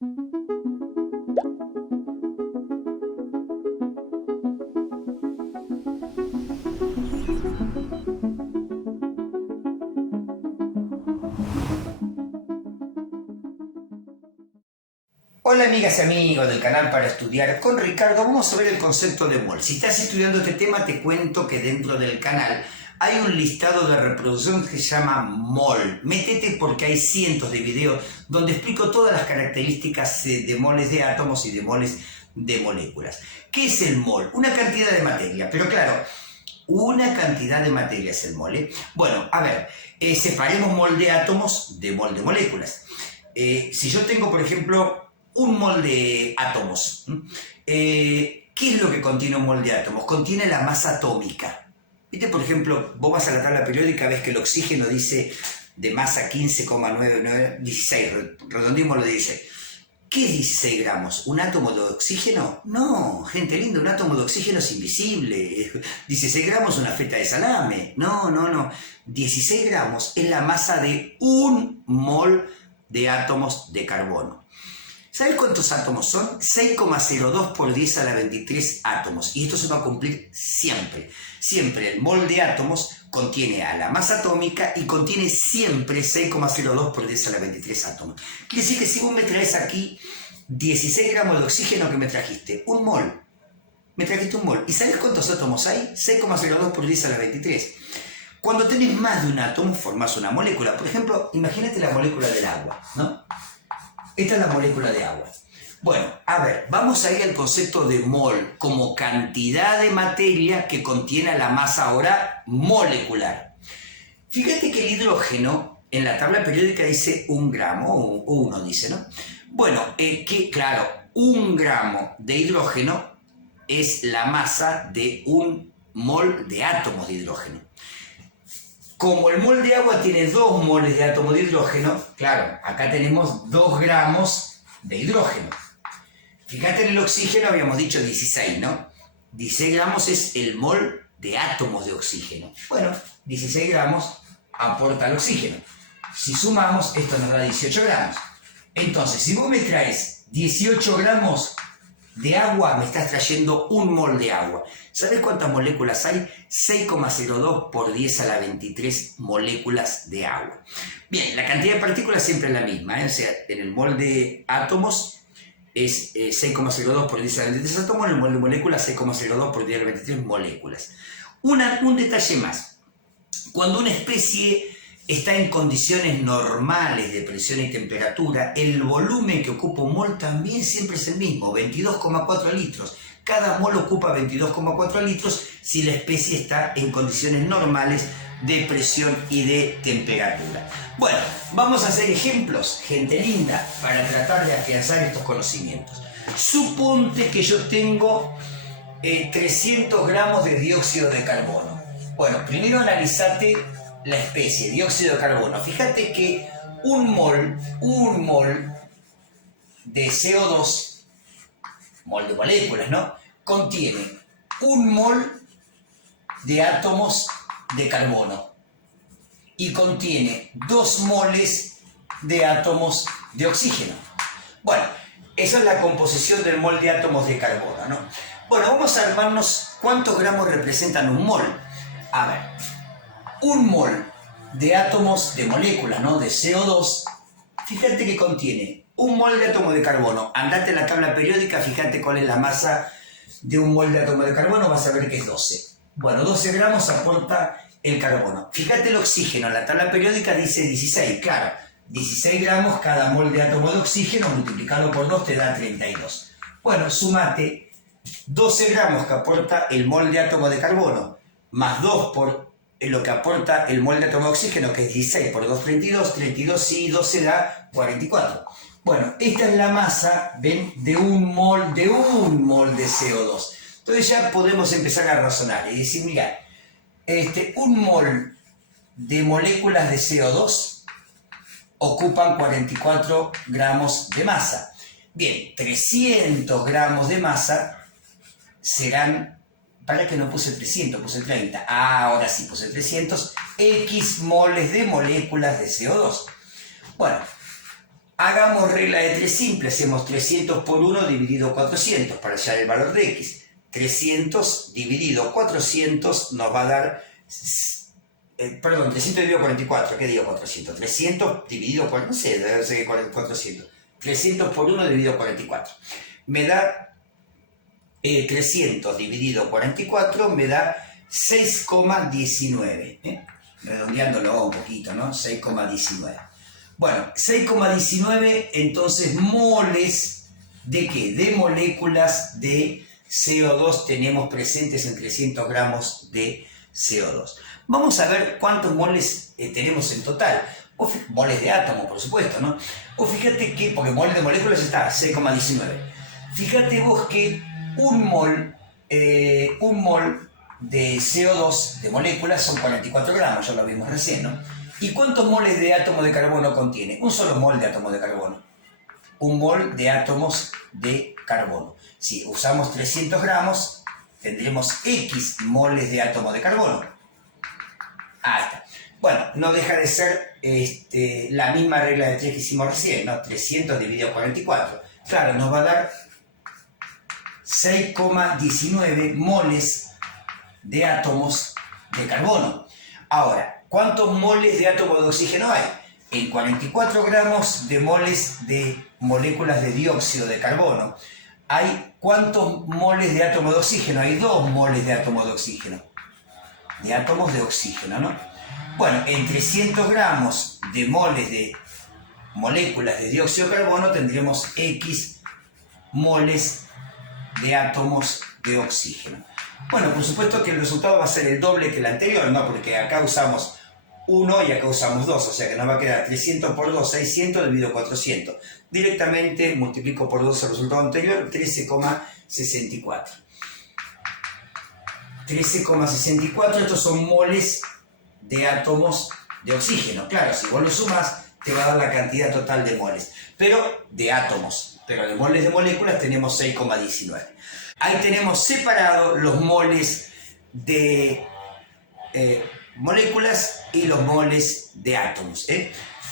Hola amigas y amigos del canal para estudiar con Ricardo, vamos a ver el concepto de mol. Si estás estudiando este tema te cuento que dentro del canal hay un listado de reproducción que se llama mol. Métete porque hay cientos de videos donde explico todas las características de moles de átomos y de moles de moléculas. ¿Qué es el mol? Una cantidad de materia, pero claro, una cantidad de materia es el mol. Bueno, a ver, separemos mol de átomos de mol de moléculas. Si yo tengo, por ejemplo, un mol de átomos. ¿Qué es lo que contiene un mol de átomos? Contiene la masa atómica. ¿Viste? Por ejemplo, vos vas a la tabla periódica, ves que el oxígeno dice de masa 16, redondimos lo de 16. ¿Qué es 16 gramos? ¿Un átomo de oxígeno? No, gente linda, un átomo de oxígeno es invisible. 16 gramos una feta de salame. No. 16 gramos es la masa de un mol de átomos de carbono. ¿Sabes cuántos átomos son? 6,02 por 10 a la 23 átomos. Y esto se va a cumplir siempre. Siempre el mol de átomos contiene a la masa atómica y contiene siempre 6,02 por 10 a la 23 átomos. Quiere decir que si vos me traes aquí 16 gramos de oxígeno que me trajiste, un mol, me trajiste un mol. ¿Y sabes cuántos átomos hay? 6,02 por 10 a la 23. Cuando tenés más de un átomo, formás una molécula. Por ejemplo, imagínate la molécula del agua, ¿no? Esta es la molécula de agua. Bueno, a ver, vamos a ir al concepto de mol como cantidad de materia que contiene la masa ahora molecular. Fíjate que el hidrógeno en la tabla periódica dice 1 gramo, o 1 dice, ¿no? Bueno, claro, 1 gramo de hidrógeno es la masa de un mol de átomos de hidrógeno. Como el mol de agua tiene 2 moles de átomo de hidrógeno, claro, acá tenemos 2 gramos de hidrógeno. Fíjate en el oxígeno, habíamos dicho 16, ¿no? 16 gramos es el mol de átomos de oxígeno. Bueno, 16 gramos aporta el oxígeno. Si sumamos, esto nos da 18 gramos. Entonces, si vos me traes 18 gramos de agua, me estás trayendo un mol de agua. ¿Sabes cuántas moléculas hay? 6,02 por 10 a la 23 moléculas de agua. Bien, la cantidad de partículas siempre es la misma, ¿eh? O sea, en el mol de átomos es 6,02 por 10 a la 23 átomos, en el mol de moléculas 6,02 por 10 a la 23 moléculas. Un detalle más. Cuando una especie está en condiciones normales de presión y temperatura, el volumen que ocupa un mol también siempre es el mismo, 22,4 litros. Cada mol ocupa 22,4 litros si la especie está en condiciones normales de presión y de temperatura. Bueno, vamos a hacer ejemplos, gente linda, para tratar de afianzar estos conocimientos. Suponte que yo tengo 300 gramos de dióxido de carbono. Bueno, primero analizate la especie, dióxido de carbono. Fíjate que un mol de CO2, mol de moléculas, ¿no? Contiene un mol de átomos de carbono y contiene 2 moles de átomos de oxígeno. Bueno, esa es la composición del mol de átomos de carbono, ¿no? Bueno, vamos a armarnos cuántos gramos representan un mol. A ver, un mol de átomos de moléculas, ¿no? De CO2, fíjate que contiene un mol de átomo de carbono. Andate en la tabla periódica, fíjate cuál es la masa de un mol de átomo de carbono, vas a ver que es 12. Bueno, 12 gramos aporta el carbono. Fíjate el oxígeno, en la tabla periódica dice 16, claro, 16 gramos cada mol de átomo de oxígeno, multiplicado por 2 te da 32. Bueno, sumate 12 gramos que aporta el mol de átomo de carbono, más 2 por lo que aporta el mol de átomo de oxígeno, que es 16 por 2, 32, 32 y 12 da 44. Bueno, esta es la masa, ¿ven? De un mol de CO2. Entonces ya podemos empezar a razonar y decir, mira, un mol de moléculas de CO2 ocupan 44 gramos de masa. Bien, 300 gramos de masa serán, para que no puse 300, puse 30. Ahora sí puse 300, X moles de moléculas de CO2. Bueno, Hagamos regla de 3 simple, hacemos 300 por 1 dividido 400 para hallar el valor de x. 300 dividido 400 nos va a dar, 300 dividido 44, ¿qué digo 400? 300 dividido, no sé, debe ser 400. 300 por 1 dividido 44. Me da 300 dividido 44, me da 6,19. Redondeándolo un poquito, ¿no? 6,19. Bueno, 6,19 entonces moles ¿de qué? De moléculas de CO2 tenemos presentes en 300 gramos de CO2. Vamos a ver cuántos moles tenemos en total. Moles de átomo, por supuesto, ¿no? O fíjate que, porque moles de moléculas está 6,19. Fíjate vos que un mol de CO2 de moléculas son 44 gramos, ya lo vimos recién, ¿no? ¿Y cuántos moles de átomo de carbono contiene? Un solo mol de átomo de carbono. Un mol de átomos de carbono. Si usamos 300 gramos, tendremos X moles de átomo de carbono. Ahí está. Bueno, no deja de ser la misma regla de 3 que hicimos recién, ¿no? 300 dividido 44. Claro, nos va a dar 6,19 moles de átomos de carbono. Ahora, ¿cuántos moles de átomo de oxígeno hay? En 44 gramos de moles de moléculas de dióxido de carbono, ¿hay cuántos moles de átomo de oxígeno? Hay 2 moles de átomo de oxígeno. De átomos de oxígeno, ¿no? Bueno, en 300 gramos de moles de moléculas de dióxido de carbono tendremos X moles de átomos de oxígeno. Bueno, por supuesto que el resultado va a ser el doble que el anterior, ¿no? Porque acá usamos 1 y acá usamos 2, o sea que nos va a quedar 300 por 2, 600 dividido 400. Directamente multiplico por 2 el resultado anterior, 13,64. 13,64, estos son moles de átomos de oxígeno. Claro, si vos lo sumas, te va a dar la cantidad total de moles, pero de átomos. Pero de moles de moléculas tenemos 6,19. Ahí tenemos separados los moles de moléculas y los moles de átomos.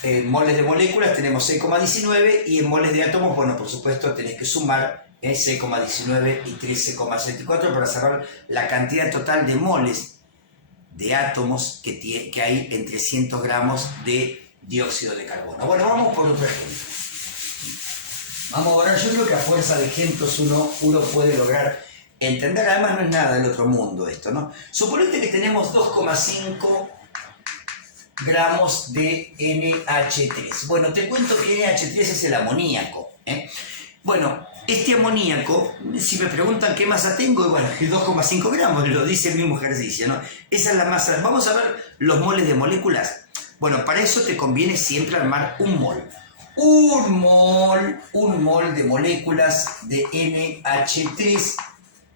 En moles de moléculas tenemos 6,19 y en moles de átomos, bueno, por supuesto tenés que sumar 6,19 y 13,64 para saber la cantidad total de moles de átomos que hay en 300 gramos de dióxido de carbono. Bueno, vamos por otro ejemplo. Vamos a ver, yo creo que a fuerza de ejemplos uno puede lograr entender, además no es nada del otro mundo esto, ¿no? Suponete que tenemos 2,5 gramos de NH3. Bueno, te cuento que NH3 es el amoníaco, Bueno, este amoníaco, si me preguntan qué masa tengo, bueno, 2,5 gramos, lo dice el mismo ejercicio, ¿no? Esa es la masa. Vamos a ver los moles de moléculas. Bueno, para eso te conviene siempre armar un mol. Un mol de moléculas de NH3.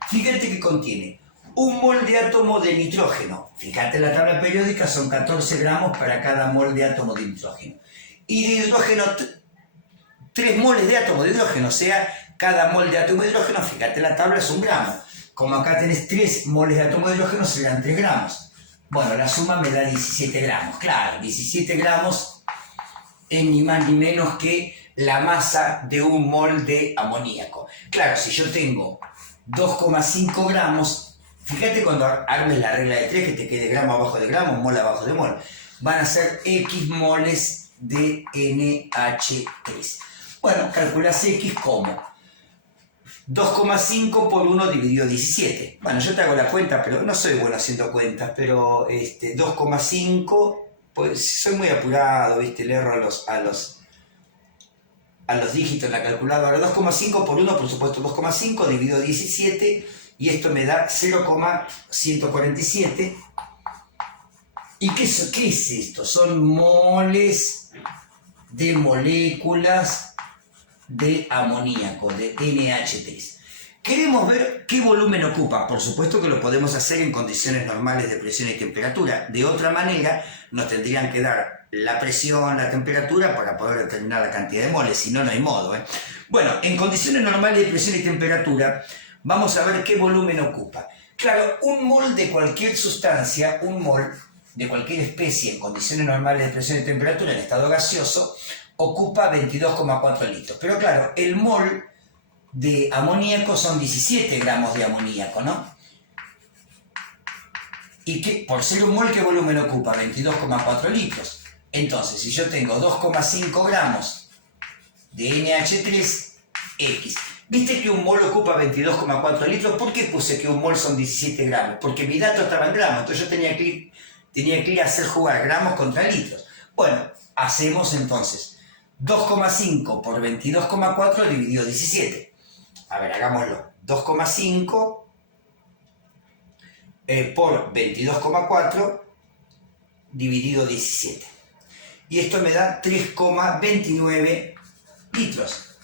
Fíjate que contiene un mol de átomo de nitrógeno. Fíjate en la tabla periódica, son 14 gramos para cada mol de átomo de nitrógeno. Y de hidrógeno, 3 moles de átomo de hidrógeno, o sea, cada mol de átomo de hidrógeno, fíjate en la tabla, es 1 gramo. Como acá tenés 3 moles de átomo de hidrógeno, serán 3 gramos. Bueno, la suma me da 17 gramos. Claro, 17 gramos es ni más ni menos que la masa de un mol de amoníaco. Claro, si yo tengo 2,5 gramos, fíjate cuando armes la regla de 3 que te quede gramo abajo de gramo, mol abajo de mol. Van a ser X moles de NH3. Bueno, calculás X como 2,5 por 1 dividido 17. Bueno, yo te hago la cuenta, pero no soy bueno haciendo cuentas, pero 2,5, pues soy muy apurado, ¿viste? Le erro a los dígitos en la calculadora. 2,5 por 1, por supuesto, 2,5 dividido 17, y esto me da 0,147. ¿Y qué es esto? Son moles de moléculas de amoníaco, de NH3. Queremos ver qué volumen ocupa. Por supuesto que lo podemos hacer en condiciones normales de presión y temperatura. De otra manera, nos tendrían que dar la presión, la temperatura para poder determinar la cantidad de moles, si no, no hay modo. Bueno, en condiciones normales de presión y temperatura, vamos a ver qué volumen ocupa. Claro, un mol de cualquier sustancia, un mol de cualquier especie en condiciones normales de presión y temperatura en estado gaseoso, ocupa 22,4 litros. Pero claro, el mol de amoníaco son 17 gramos de amoníaco, ¿no? Y que por ser un mol, ¿qué volumen ocupa? 22,4 litros. Entonces, si yo tengo 2,5 gramos de NH3X, ¿viste que un mol ocupa 22,4 litros? ¿Por qué puse que un mol son 17 gramos? Porque mi dato estaba en gramos, entonces yo tenía que hacer jugar gramos contra litros. Bueno, hacemos entonces 2,5 por 22,4 dividido 17. A ver, hagámoslo. 2,5 por 22,4 dividido 17. Y esto me da 3,29 litros.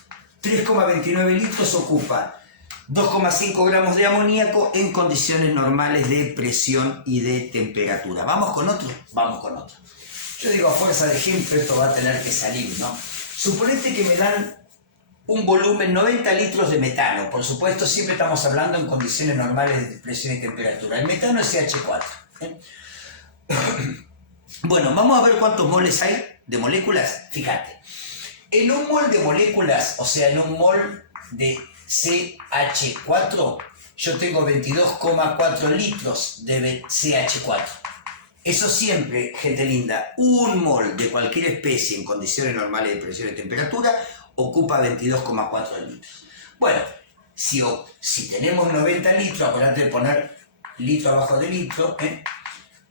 3,29 litros ocupa 2,5 gramos de amoníaco en condiciones normales de presión y de temperatura. ¿Vamos con otro? Vamos con otro. Yo digo, a fuerza de ejemplo, esto va a tener que salir, ¿no? Suponete que me dan un volumen 90 litros de metano. Por supuesto, siempre estamos hablando en condiciones normales de presión y temperatura. El metano es CH4. Bueno, vamos a ver cuántos moles hay de moléculas. Fíjate. En un mol de moléculas, o sea, en un mol de CH4, yo tengo 22,4 litros de CH4. Eso siempre, gente linda, un mol de cualquier especie en condiciones normales de presión y temperatura ocupa 22,4 litros. Bueno, si tenemos 90 litros, acuérdate de poner litro abajo de litro,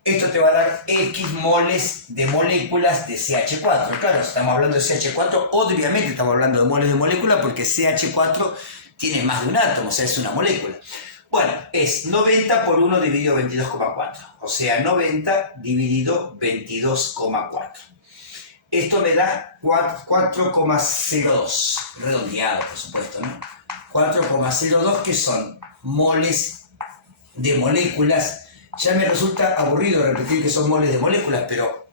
esto te va a dar X moles de moléculas de CH4. Claro, si estamos hablando de CH4, obviamente estamos hablando de moles de molécula porque CH4 tiene más de un átomo, o sea, es una molécula. Bueno, es 90 por 1 dividido 22,4, o sea, 90 dividido 22,4. Esto me da 4,02, redondeado, por supuesto, ¿no? 4,02, que son moles de moléculas. Ya me resulta aburrido repetir que son moles de moléculas, pero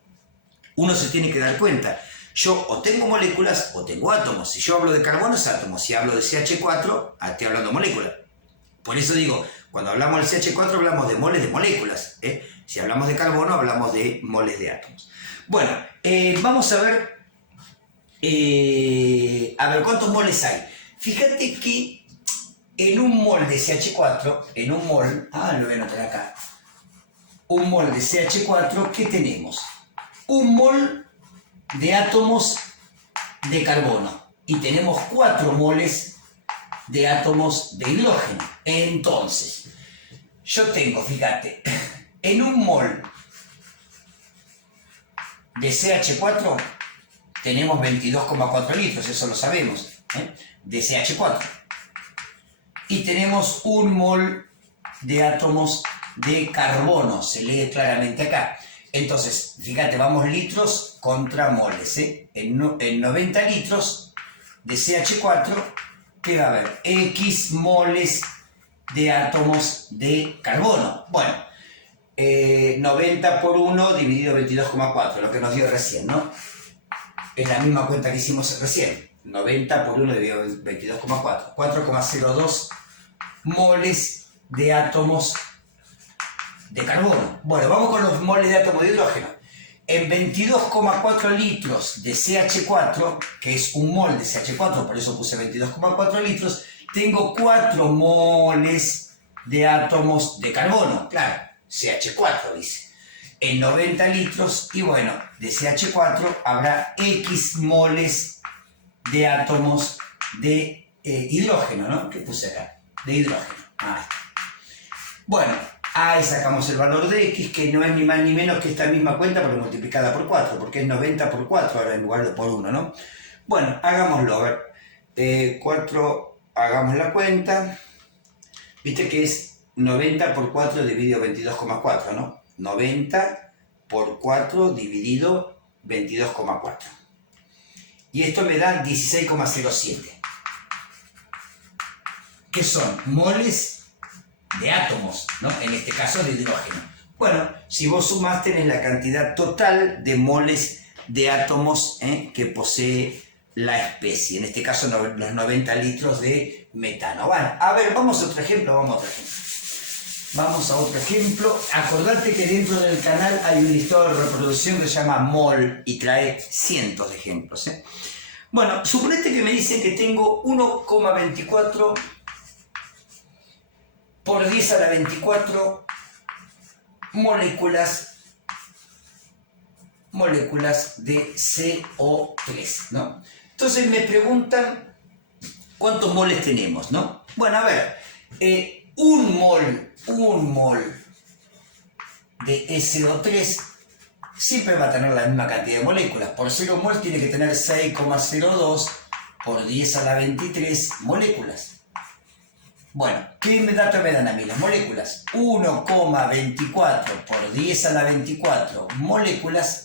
uno se tiene que dar cuenta. Yo o tengo moléculas o tengo átomos. Si yo hablo de carbono es átomo, si hablo de CH4, estoy hablando de moléculas. Por eso digo, cuando hablamos del CH4 hablamos de moles de moléculas. Si hablamos de carbono hablamos de moles de átomos. Bueno, vamos a ver cuántos moles hay. Fíjate que en un mol de CH4, lo voy a anotar acá. Un mol de CH4, ¿qué tenemos? Un mol de átomos de carbono y tenemos 4 moles de átomos de hidrógeno. Entonces, yo tengo, fíjate, en un mol de CH4 tenemos 22,4 litros, eso lo sabemos, de CH4. Y tenemos un mol de átomos de carbono, se lee claramente acá. Entonces, fíjate, vamos litros contra moles. En 90 litros de CH4, ¿qué va a haber? X moles de átomos de carbono. Bueno, 90 por 1 dividido 22,4, lo que nos dio recién, ¿no? Es la misma cuenta que hicimos recién. 90 por 1 dividido 22,4. 4,02 moles de átomos de carbono. Bueno, vamos con los moles de átomos de hidrógeno. En 22,4 litros de CH4, que es un mol de CH4, por eso puse 22,4 litros, tengo 4 moles de átomos de carbono. Claro, CH4 dice. En 90 litros, y bueno, de CH4 habrá X moles de átomos de hidrógeno, ¿no? ¿Qué puse acá? De hidrógeno. Bueno, ahí sacamos el valor de X, que no es ni más ni menos que esta misma cuenta, pero multiplicada por 4, porque es 90 por 4 ahora en lugar de por 1, ¿no? Bueno, hagámoslo, a ver. 4, hagamos la cuenta. Viste que es 90 por 4 dividido 22,4, ¿no? 90 por 4 dividido 22,4. Y esto me da 16,07. Que son moles de átomos, ¿no? En este caso de hidrógeno. Bueno, si vos sumás tenés la cantidad total de moles de átomos que posee la especie. En este caso los 90 litros de metano. Bueno, a ver, vamos a otro ejemplo, Vamos a otro ejemplo. Acordate que dentro del canal hay un listado de reproducción que se llama MOL y trae cientos de ejemplos. Bueno, suponete que me dicen que tengo 1,24 por 10 a la 24 moléculas de CO3, ¿no? Entonces me preguntan cuántos moles tenemos, ¿no? Bueno, a ver, un mol de SO3 siempre va a tener la misma cantidad de moléculas. Por ser un mol tiene que tener 6,02 por 10 a la 23 moléculas. Bueno, ¿qué datos me dan a mí las moléculas? 1,24 por 10 a la 24 moléculas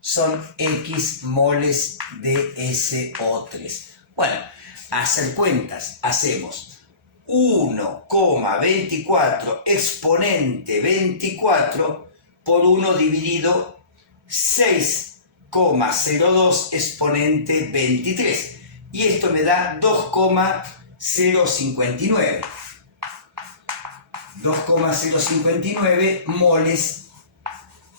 son X moles de SO3. Bueno, a hacer cuentas, hacemos 1,24 exponente 24 por 1 dividido 6,02 exponente 23. Y esto me da 2,059. 2,059 moles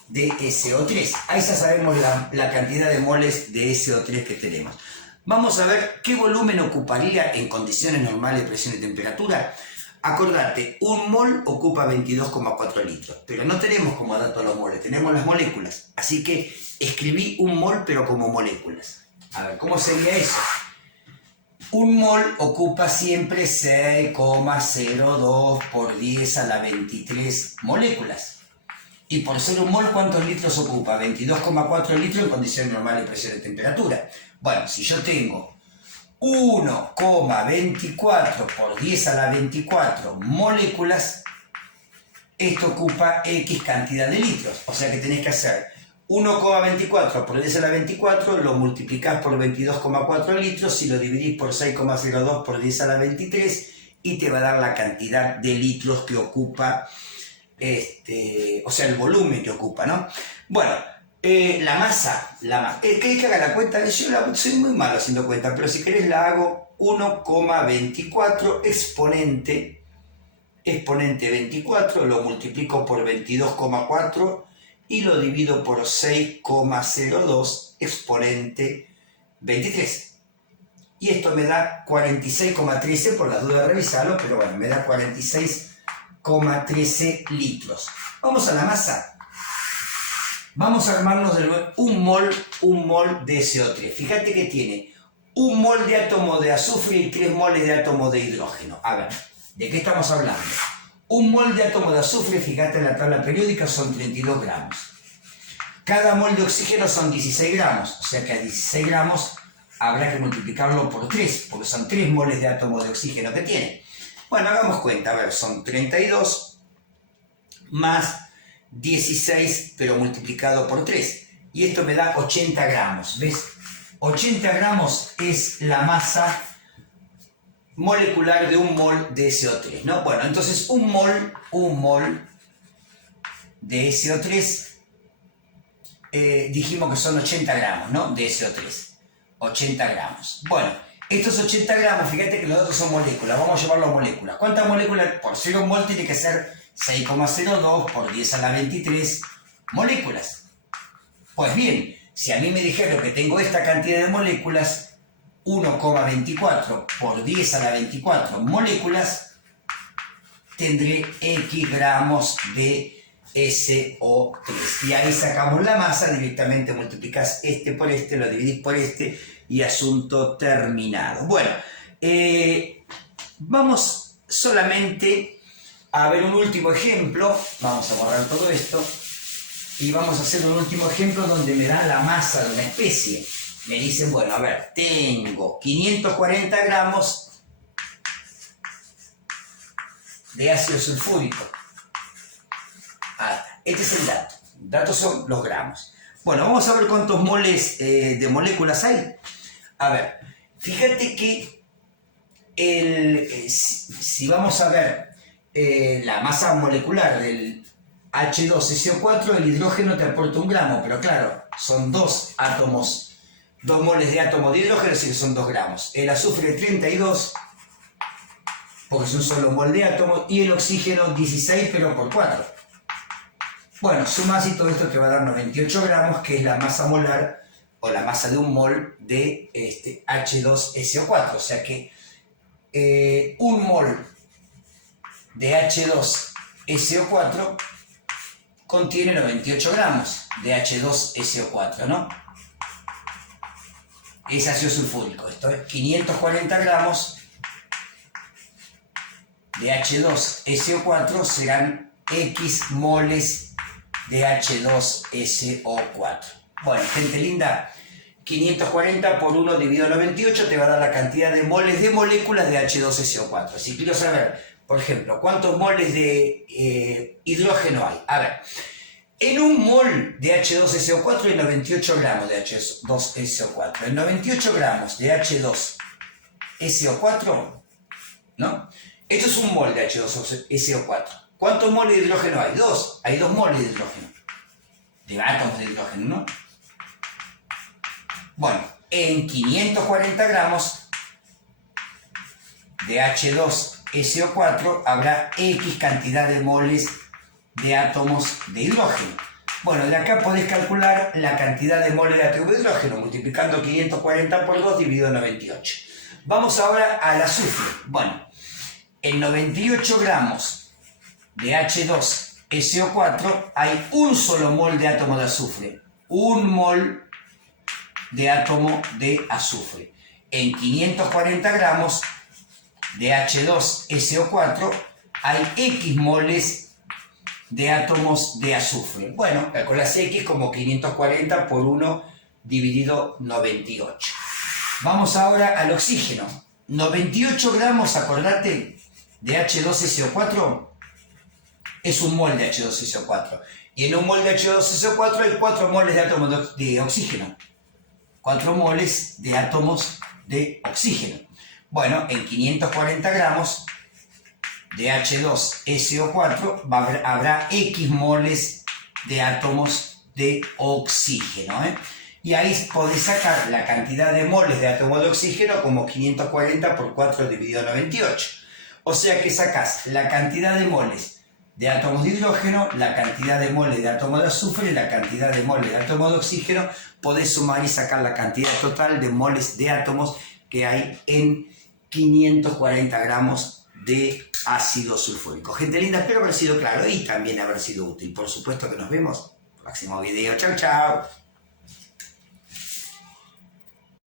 de SO3. Ahí ya sabemos la cantidad de moles de SO3 que tenemos. Vamos a ver qué volumen ocuparía en condiciones normales de presión y temperatura. Acordate, un mol ocupa 22,4 litros, pero no tenemos como dato los moles, tenemos las moléculas. Así que escribí un mol pero como moléculas. A ver, ¿cómo sería eso? Un mol ocupa siempre 6,02 por 10 a la 23 moléculas. Y por ser un mol, ¿cuántos litros ocupa? 22,4 litros en condiciones normales de presión y temperatura. Bueno, si yo tengo 1,24 por 10 a la 24 moléculas, esto ocupa X cantidad de litros. O sea que tenés que hacer 1,24 por 10 a la 24, lo multiplicás por 22,4 litros y lo dividís por 6,02 por 10 a la 23 y te va a dar la cantidad de litros que ocupa, o sea, el volumen que ocupa, ¿no? Bueno, la masa. ¿Querés que haga la cuenta? Yo soy muy malo haciendo cuenta, pero si querés la hago. 1,24 exponente 24, lo multiplico por 22,4 y lo divido por 6,02 exponente 23. Y esto me da 46,13, por la duda de revisarlo, pero bueno, me da 46,13 litros. Vamos a la masa. Vamos a armarnos de nuevo un mol de CO3. Fíjate que tiene un mol de átomo de azufre y 3 moles de átomo de hidrógeno. A ver, ¿de qué estamos hablando? Un mol de átomo de azufre, fíjate en la tabla periódica, son 32 gramos. Cada mol de oxígeno son 16 gramos, o sea que a 16 gramos habrá que multiplicarlo por 3, porque son 3 moles de átomo de oxígeno que tiene. Bueno, hagamos cuenta, a ver, son 32 más 16, pero multiplicado por 3. Y esto me da 80 gramos, ¿ves? 80 gramos es la masa molecular de un mol de SO3, ¿no? Bueno, entonces un mol de SO3, dijimos que son 80 gramos, ¿no? De SO3. 80 gramos. Bueno, estos 80 gramos, fíjate que los otros son moléculas. Vamos a llevarlo a moléculas. ¿Cuántas moléculas? Por ser un mol tiene que ser 6,02 por 10 a la 23 moléculas. Pues bien, si a mí me dijeron que tengo esta cantidad de moléculas, 1,24 por 10 a la 24 moléculas, tendré X gramos de SO3. Y ahí sacamos la masa, directamente multiplicás este por este, lo dividís por este y asunto terminado. Bueno, vamos solamente a ver un último ejemplo. Vamos a borrar todo esto y vamos a hacer un último ejemplo donde me da la masa de una especie. Me dicen, bueno, a ver, tengo 540 gramos de ácido sulfúrico. Este es el dato. Datos son los gramos. Bueno, vamos a ver cuántos moles de moléculas hay. A ver, fíjate que si vamos a ver la masa molecular del H2SO4, el hidrógeno te aporta 1 gramo, pero claro, son 2 átomos, 2 moles de átomo de hidrógeno, así que son 2 gramos. El azufre 32 porque es un solo mol de átomos, y el oxígeno 16, pero por 4. Bueno, sumas y todo esto te va a dar 98 gramos, que es la masa molar, o la masa de un mol de H2SO4. O sea que un mol de H2SO4 contiene 98 gramos de H2SO4, ¿no? Es ácido sulfúrico. Esto es 540 gramos de H2SO4 serán X moles de H2SO4. Bueno, gente linda, 540 por 1 dividido 98 te va a dar la cantidad de moles de moléculas de H2SO4. Si quiero saber, por ejemplo, cuántos moles de hidrógeno hay. A ver, en un mol de H2SO4 hay 98 gramos de H2SO4. En 98 gramos de H2SO4, ¿no? Esto es un mol de H2SO4. ¿Cuántos moles de hidrógeno hay? 2. Hay 2 moles de hidrógeno. De átomos de hidrógeno, ¿no? Bueno, en 540 gramos de H2SO4 habrá X cantidad de moles de átomos de hidrógeno. Bueno, de acá podés calcular la cantidad de moles de átomos de hidrógeno, multiplicando 540 por 2 dividido 98. Vamos ahora al azufre. Bueno, en 98 gramos de H2SO4 hay un solo mol de átomo de azufre. Un mol de átomo de azufre. En 540 gramos de H2SO4 hay X moles de átomos de azufre. Bueno, calculas X como 540 por 1 dividido 98. Vamos ahora al oxígeno. 98 gramos, acordate, de H2SO4 es un mol de H2SO4. Y en un mol de H2SO4 hay 4 moles de átomos de oxígeno. 4 moles de átomos de oxígeno. Bueno, en 540 gramos de H2SO4 habrá X moles de átomos de oxígeno, ¿eh? Y ahí podés sacar la cantidad de moles de átomos de oxígeno como 540 por 4 dividido 98. O sea que sacás la cantidad de moles de átomos de hidrógeno, la cantidad de moles de átomos de azufre y la cantidad de moles de átomos de oxígeno. Podés sumar y sacar la cantidad total de moles de átomos que hay en 540 gramos de ácido sulfúrico. Gente linda, espero haber sido claro y también haber sido útil. Por supuesto que nos vemos en el próximo video. Chau, chau.